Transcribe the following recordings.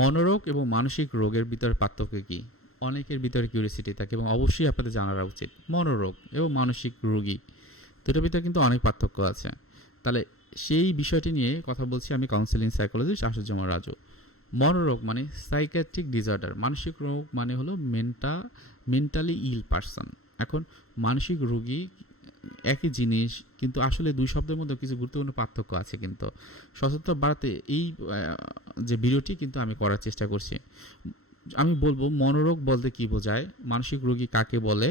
মনোরোগ এবং মানসিক রোগের ভিতরে পার্থক্য কী? অনেকের ভিতরে কিউরিয়াসিটি থাকে এবং অবশ্যই আপনাদের জানারা উচিত। মনোরোগ এবং মানসিক রোগী দুটোর ভিতরে কিন্তু অনেক পার্থক্য আছে। তাহলে সেই বিষয়টি নিয়ে কথা বলছি আমি কাউন্সিলিং সাইকোলজিস্ট আশুজ্জামান রাজু মনোরোগ মানে সাইকিয়াট্রিক ডিসঅর্ডার মানসিক রোগ মানে হলো মেন্টা মেন্টালি ইল পারসন এখন মানসিক রোগী একই জিনিস, কিন্তু আসলে দুই শব্দের মধ্যে কিছু গুরুত্বপূর্ণ পার্থক্য আছে কিন্তু। সচেতনতা বাড়াতে এই যে ভিডিওটি কিন্তু আমি করার চেষ্টা করছি। আমি বলব, মনোরোগ বলতে কি বোঝায়? মানসিক রোগী কাকে বলে?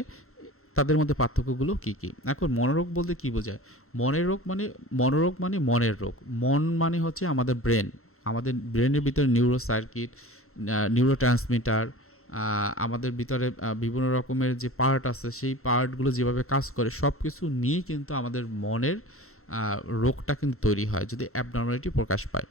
তাদের মধ্যে পার্থক্যগুলো কি কি? এখন মনোরোগ বলতে কি বোঝায়? মনের রোগ মানে মনোরোগ মানে মনের রোগ। মন মানে হচ্ছে আমাদের ব্রেন। আমাদের ব্রেনের ভিতরে নিউরো সার্কিট নিউরো ট্রান্সমিটার আমাদের ভিতরে বিভিন্ন রকমের যে পার্ট আছে, সেই পার্টগুলো যেভাবে কাজ করে সব কিছু নিয়ে কিন্তু আমাদের মনের রোগটা কিন্তু তৈরি হয় যদি অ্যাবনর্মালিটি প্রকাশ পায়।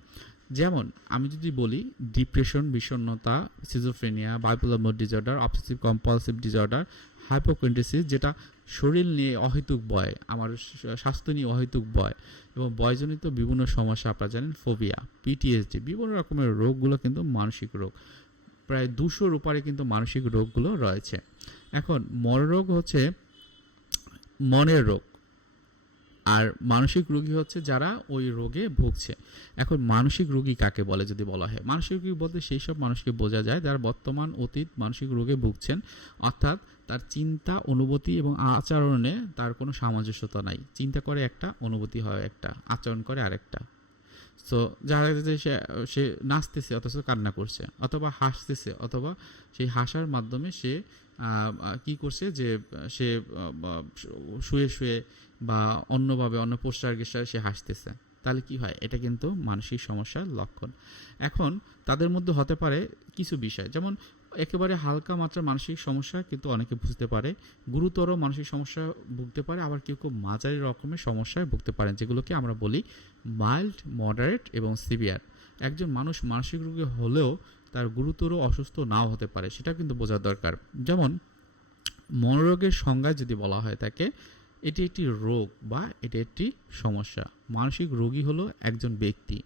যেমন আমি যদি বলি ডিপ্রেশন বিষণ্ণতা schizophrenia bipolar mode disorder obsessive compulsive disorder hypochondriasis যেটা শরীর নিয়ে অহেতুক ভয় আমার স্বাস্থ্য নিয়ে অহেতুক ভয় এবং বয়জনিত বিভিন্ন সমস্যা, আপনারা জানেন ফোবিয়া পিটিএসডি বিভিন্ন রকমের রোগগুলো কিন্তু মানসিক রোগ। প্রায় দুশোর উপরে কিন্তু মানসিক রোগগুলো রয়েছে। এখন মনোরোগ হচ্ছে মনের রোগ। আর মানসিক রোগী হচ্ছে যারা ওই রোগে ভুগছে। এখন মানসিক রোগী কাকে বলে যদি বলা হয়? মানসিক রোগী বলতে সেই সব মানুষকে বোঝা যায় যারা বর্তমান অতীত মানসিক রোগে ভুগছেন। অর্থাৎ তার চিন্তা, অনুভূতি এবং আচরণে তার কোনো সামঞ্জস্যতা নাই। চিন্তা করে একটা, অনুভূতি হয় একটা, আচরণ করে আরেকটা। সো যারা যে সে সে নাচতেছে, অথচ কান্না করছে, অথবা হাসতেছে, অথবা সেই হাসার মাধ্যমে সে কি করছে যে, সে শুয়ে শুয়ে বা অন্যভাবে, অন্য পোস্টার গেস্টার সে হাসতেছে। তাহলে কি হয়? এটা কিন্তু মানসিক সমস্যার লক্ষণ। এখন তাদের মধ্যে হতে পারে কিছু বিষয়। যেমন একেবারে হালকা মাত্রার মানসিক সমস্যা কিন্তু অনেকে বুঝতে পারে। গুরুতর মানসিক সমস্যা ভুগতে পারে, আবার কেউ কেউ মাঝারি রকমের সমস্যায় ভুগতে পারেন, যেগুলোকে আমরা বলি মাইল্ড মডারেট এবং সিভিয়ার একজন মানুষ মানসিক রোগী হলেও তার গুরুতর অসুস্থ নাও হতে পারে সেটা কিন্তু বোঝা দরকার। যেমন, মনোরোগের সংজ্ঞায় যদি বলা হয় তাকে এটি একটি রোগ বা এটি একটি সমস্যা। মানসিক রোগী হলো একজন ব্যক্তি।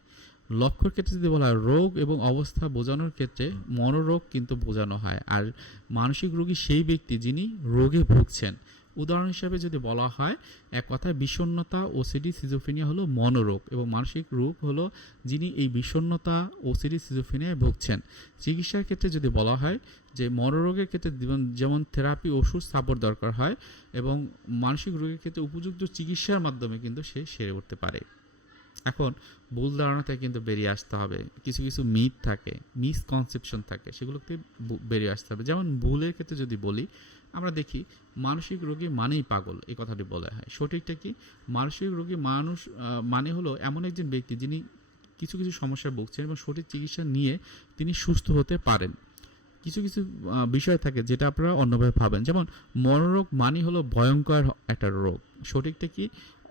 লক্ষ্যর ক্ষেত্রে যদি বলা হয়, রোগ এবং অবস্থা বোঝানোর ক্ষেত্রে মনোরোগ কিন্তু বোঝানো হয়। আর মানসিক রোগী সেই ব্যক্তি যিনি রোগে ভুগছেন। উদাহরণ হিসাবে যদি বলা হয়, এক কথায় বিষণ্ণতা ওসিডি সিজোফিনিয়া হলো মনোরোগ এবং মানসিক রোগ হলো যিনি এই বিষণ্ণতা ওসিডি সিজোফিনিয়ায় ভুগছেন। চিকিৎসার ক্ষেত্রে যদি বলা হয় যে মনোরোগের ক্ষেত্রে যেমন- যেমন থেরাপি, ওষুধ, সাপোর্ট দরকার হয় এবং মানসিক রোগের ক্ষেত্রে উপযুক্ত চিকিৎসার মাধ্যমে কিন্তু সে সেরে উঠতে পারে। এখন ভুল ধারণা থেকে কিন্তু বেরিয়ে আসতে হবে। কিছু কিছু মিথ থাকে মিসকনসেপশন থাকে সেগুলোকে বেরিয়ে আসতে হবে। যেমন ভুলের ক্ষেত্রে যদি বলি, আমরা দেখি মানসিক রোগী মানেই পাগল, এই কথাটি বলা হয়। সঠিকটা কি? মানসিক রোগী মানুষ মানে হলো এমন একজন ব্যক্তি যিনি কিছু কিছু সমস্যায় ভুগছেন এবং সঠিক চিকিৎসা নিয়ে তিনি সুস্থ হতে পারেন। কিছু কিছু বিষয় থাকে যেটা আপনারা অন্যভাবে ভাবেন। যেমন মনোরোগ মানে হলো ভয়ঙ্কর একটা রোগ। সঠিকটা কি?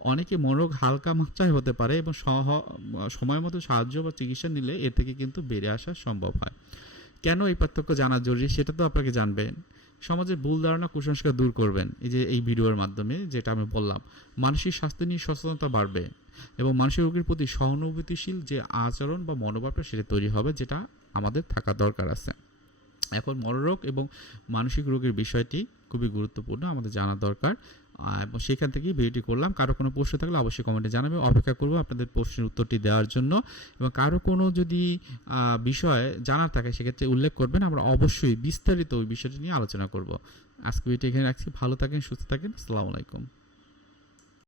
অনেকে মনোরোগ হালকা মাত্রায় হতে পারে এবং সময় মতো সাহায্য বা চিকিৎসা নিলে এর থেকে কিন্তু বেড়ে আসা সম্ভব হয়। কেন এই পার্থক্য জানা জরুরি সেটা তো আপনাকে জানবেন। সমাজের ভুল ধারণা কুসংস্কার দূর করবেন। এই যে এই ভিডিওর মাধ্যমে যেটা আমি বললাম, মানসিক স্বাস্থ্য নিয়ে সচেতনতা বাড়বে এবং মানসিক রোগীর প্রতি সহানুভূতিশীল যে আচরণ বা মনোভাবটা সেটা তৈরি হবে যেটা আমাদের থাকা দরকার আছে। এখন মনোরোগ এবং মানসিক রোগের বিষয়টি খুবই গুরুত্বপূর্ণ, আমাদের জানা দরকার। এবং সেখান থেকেই ভিডিওটি করলাম। কারও কোনো প্রশ্ন থাকলে অবশ্যই কমেন্টে জানাবে অপেক্ষা করব আপনাদের প্রশ্নের উত্তরটি দেওয়ার জন্য। এবং কারও কোনো যদি বিষয় জানার থাকে, সেক্ষেত্রে উল্লেখ করবেন। আমরা অবশ্যই বিস্তারিত ওই বিষয়টি নিয়ে আলোচনা করব। আজকে ভিডিওটি এখানে রাখছি। ভালো থাকেন, সুস্থ থাকেন। আসসালামু আলাইকুম।